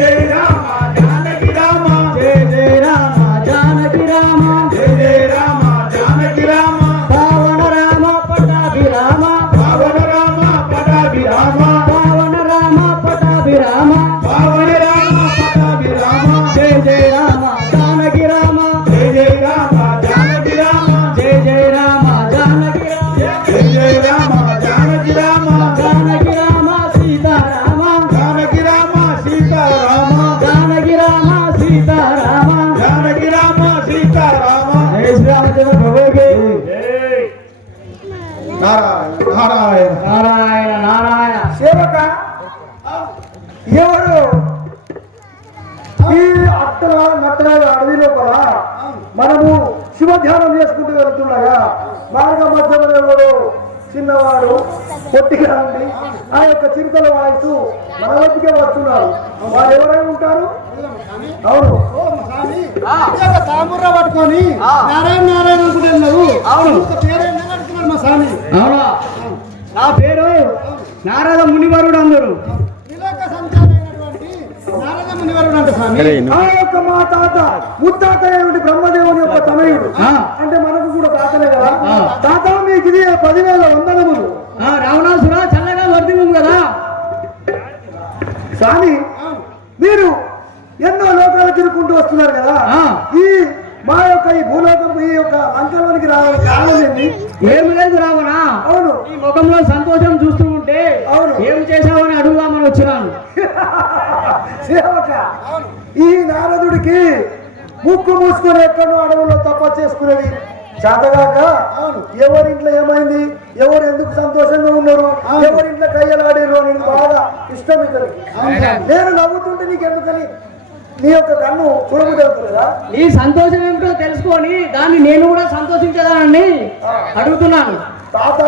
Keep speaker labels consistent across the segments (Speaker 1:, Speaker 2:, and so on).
Speaker 1: Yeah. నత్తల అడవి లోపల మనము శివ ధ్యానం చేసుకుంటూ వెళ్తుండగా మార్గ మధ్యలో ఎవరు చిన్నవాడు పొట్టిగా ఉండి ఆ యొక్క చిరుతల వాయిస్తూ మన వద్దకే వస్తున్నారు వారు ఎవరై ఉంటారు? అవును.
Speaker 2: తామూర్ర పట్టుకొని నారాయణ నారాయణ అనుకుంటూ వెళ్ళినావు ఇంత పేరేందని అడుగుతున్నాడు మా స్వామి?
Speaker 3: అవునా. నా పేరు నారద మునివరుడు అందరు.
Speaker 2: అంట స్వామి.
Speaker 1: ఆ యొక్క మా తాత ముత్తాత ఏమిటి బ్రహ్మదేవుని యొక్క తనయుడు.
Speaker 3: ఆ.
Speaker 1: అంటే మనకు కూడా తాతనే కదా. తాత మీకు ఇది పదివేల వందనములు.
Speaker 3: ఆ, రావణాసుర చల్లగా వర్ధిము కదా.
Speaker 1: స్వామి మీరు ఎన్నో లోకాలు తిరుగుకుంటూ వస్తున్నారు కదా. ఈ మా యొక్క ఈ భూలోకం ఈ యొక్క లంకలోనికి రావడానికి కారణం ఏంటి?
Speaker 3: ఏమి లేదు రావణ.
Speaker 1: అవును.
Speaker 3: ఈ ముఖంలో సంతోషం చూస్తూ ఉంటే
Speaker 1: అవును.
Speaker 3: ఏం చేశావని అడుగుదామని వచ్చినాను.
Speaker 1: సేవక ఈ నారదుడికి ముక్కు మూసుకొని ఎక్కడో అడవుల్లో తప్ప చేసుకునేది చేతగాక? ఎవరింట్లో ఏమైంది? ఎవరు ఎందుకు సంతోషంగా ఉన్నారు? ఎవరింట్లో కయ్యలాడారు అనేది బాగా ఇష్టం ఇతనికి. నేను నవ్వుతుంటే నీకు ఎందుకని నీ యొక్క కన్ను తెలుతుందా
Speaker 3: నీ సంతోషం ఏమిటో తెలుసుకొని దాన్ని నేను కూడా సంతోషించదానని అడుగుతున్నాను.
Speaker 1: తాత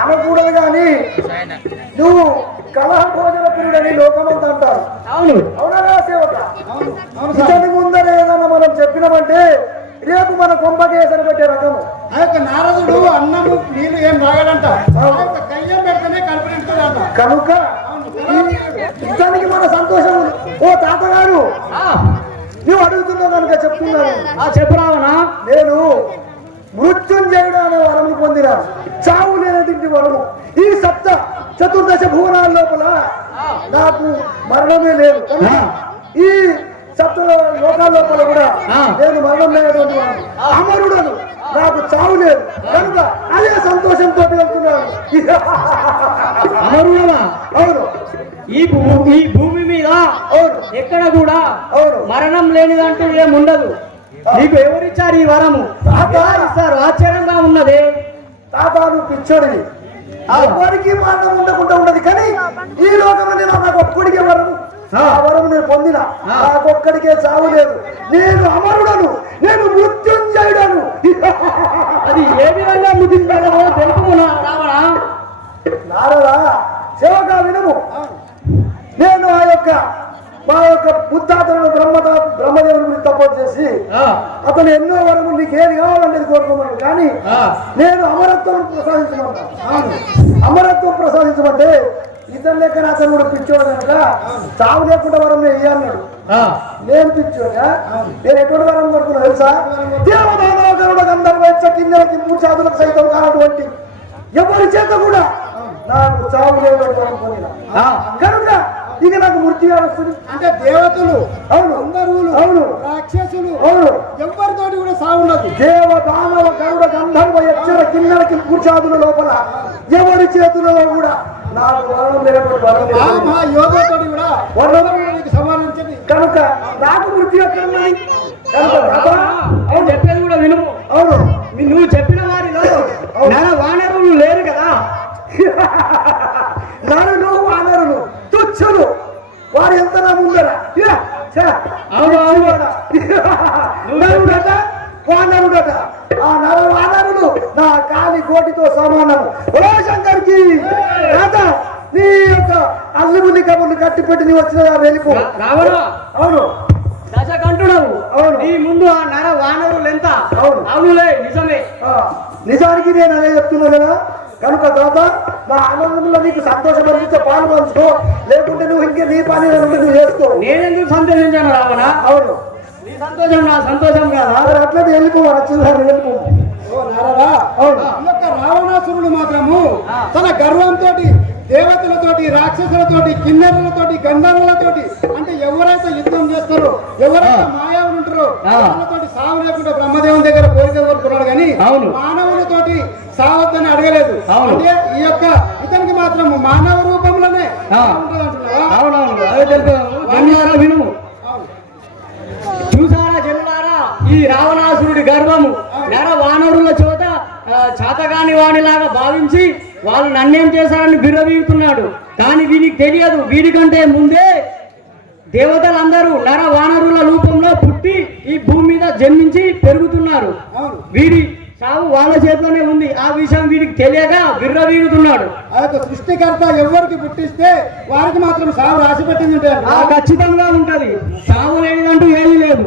Speaker 1: అనకూడదు కానీ నువ్వు కలహ భోజన ప్రియుడని లోకమంతా అంటారు
Speaker 3: అవును.
Speaker 1: అవునా సేవక ఇతని ముందర ఏదన్నా మనం చెప్పినామంటే రేపు మన కొంపకేసరి పెట్టే రకము.
Speaker 2: ఆ యొక్క నారదుడు అన్నము నీళ్ళు ఏం తాగాడంట కయ్యం పెడితేనే కడుపు నిండుతుందంట
Speaker 1: కనుక ఇతనికి మన సంతోషం. ఓ తాతగారు
Speaker 3: ఆ,
Speaker 1: నువ్వు అడుగుతున్నావు కనుక చెప్తున్నాను.
Speaker 3: ఆ చెప్పు రావణా
Speaker 1: నేను మృత్యుంజయుడు అనే వరము పొందినాను చావు లేనటువంటి వరము. ఈ సప్త చతుర్దశ భువనాల లోపల నాకు మరణమే లేదు. కనుక ఈ సప్త లోకాల లోపల కూడా. నేను మరణం లేనటువంటి వాడు. అమరుడను. నాకు చావు లేదు. కనుక అదే సంతోషంతో వెళ్తున్నాను.
Speaker 3: అమరుడమా
Speaker 1: అవును.
Speaker 3: ఈ భూ ఈ భూమి మీద ఎక్కడ కూడా
Speaker 1: అవును.
Speaker 3: మరణం లేనిదంటూ ఏముండదు. నీకు ఎవరిచ్చారు ఈ వరము? ఇస్తారు ఆశ్చర్యంగా ఉన్నది.
Speaker 1: తాతాను పిచ్చోడిని ఎవరికి మరణం ఉండకుండా ఉండదు కానీ ఈ లోకమని నాకు ఒక్కడికే వరము. ఆ. వరం నేను పొందిన. నాకు ఒక్కడికే చావు లేదు. నేను అమరుడను నేను మృత్యుంజయుడను.
Speaker 3: అది ఏ విధంగా ముగించాలో తెలుపు రావణ?
Speaker 1: నారదా సేవగా వినము. నేను ఆ యొక్క మా యొక్క బుద్ధాతను బ్రహ్మత బ్రహ్మదేవుని గురించి తపోజు చేసి అతను ఎన్నో వరము నీకు ఏది కావాలనేది కోరుకోమన్నాడు. కానీ నేను అమరత్వం ప్రసాదించమంటాను అమరత్వం ప్రసాదించమంటే ఇతని లెక్కన అతను కూడా పిచ్చోడు కనుక చావు లేకుండా వరం నేను ఇయ్యన్నాడు నేను పిచ్చోడా? నేను ఎటువంటి వరం కోరుకున్నా తెలుసా? దేవదానవగరుడ గంధర్వ మూచాదులకు సైతం కానటువంటి ఎవరి చేత కూడా నాకు చావు లేనటువంటి వరం పొందిన.
Speaker 2: అంటే దేవతలు
Speaker 1: అవును.
Speaker 2: గంధర్వులు
Speaker 1: అవును.
Speaker 2: రాక్షసులు
Speaker 1: అవును.
Speaker 2: ఎవరితోటి కూడా సాగున్నది.
Speaker 1: దేవ దానవ గరుడ గంధర్వ యక్షర కిన్నెలకి మూచాదుల లోపల ఎవరి చేతులలో కూడా నాకు వరం లేనటువంటి.
Speaker 2: మహా కూడా
Speaker 1: వరం.
Speaker 2: నీకు సమాలించింది
Speaker 1: కనుక నాకు కనుక బాబా,
Speaker 3: అవును చెప్పేది కూడా విను
Speaker 1: అవును
Speaker 3: మీ- నువ్వు చెప్పిన వారిలో నర వానరులు లేరు కదా
Speaker 1: నరులు వానరులు తుచ్చులు వారు ఎంత నా ముందర ఇలా, ఛే,
Speaker 3: అవును అవును
Speaker 1: నరుడట వానరుడట. ఆ నర వానరులు నా కాలి కోటితో సమానం ఓ శంకర్కి రాత నీ యొక్క అల్లుముని కబుర్లు కట్టి పెట్టి నీ వచ్చిన వెళ్ళిపో. అవును.
Speaker 3: దశకంటుడవు
Speaker 1: అవును.
Speaker 3: నీ ముందు ఆ నర వానరులు ఎంత?
Speaker 1: అవును.
Speaker 3: అవునులే నిజమే.
Speaker 1: నిజానికి నేను అదే చెప్తున్నా కదా. కనుక తాత నా ఆనందంలో నీకు సంతోషం అనిపిస్తే పాలు పంచుకో. లేకుంటే నువ్వు ఇంకే నీ పని నువ్వు చేసుకో
Speaker 3: నేనెందుకు సంతోషించాను రావణ?
Speaker 1: అవును.
Speaker 3: సంతోషం నా సంతోషం కాదా?
Speaker 1: మరి అట్లనే వెళ్ళిపో వచ్చిందని వెళ్ళిపో.
Speaker 2: ఓ నారదా?
Speaker 1: అవును.
Speaker 2: ఈ యొక్క రావణాసురుడు మాత్రము తన గర్వంతో దేవతలతోటి రాక్షసులతోటి కిన్నెరులతోటి గంధర్వులతోటి అంటే ఎవరైతే యుద్ధం చేస్తారో ఎవరైతే మాయావులు ఉంటారో. వాళ్ళతోటి సావు లేకుండా బ్రహ్మదేవుని దగ్గర కోరిక కోరుకున్నాడు కానీ. మానవులతోటి సావద్దని అడగలేదు. అంటే ఈ యొక్క ఇతనికి మాత్రం మానవ రూపంలోనే?
Speaker 3: అవునవును అదే తెలుసు ధన్యారా విను
Speaker 2: అవును.
Speaker 3: చూసారా జనులారా ఈ రావణాసురుడి గర్వము నర వానరుల చోట చాతగాని వాడిలాగా భావించి వాళ్ళు నన్నేం చేశారని బిర్రవీగుతున్నాడు. కానీ వీడికి తెలియదు. వీడికంటే ముందే దేవతలందరూ నర వానరుల రూపంలో పుట్టి ఈ భూమి మీద జన్మించి పెరుగుతున్నారు. వీడి సావు వాళ్ళ చేతిలోనే ఉంది. ఆ విషయం వీడికి తెలియక బిర్రవీగుతున్నాడు.
Speaker 2: ఆ యొక్క సృష్టికర్త ఎవరికి పుట్టిస్తే వారికి మాత్రం సాగు రాసి పెట్టింది
Speaker 3: ఖచ్చితంగా ఉంటది. సావు లేనిదంటూ ఏమీ లేదు.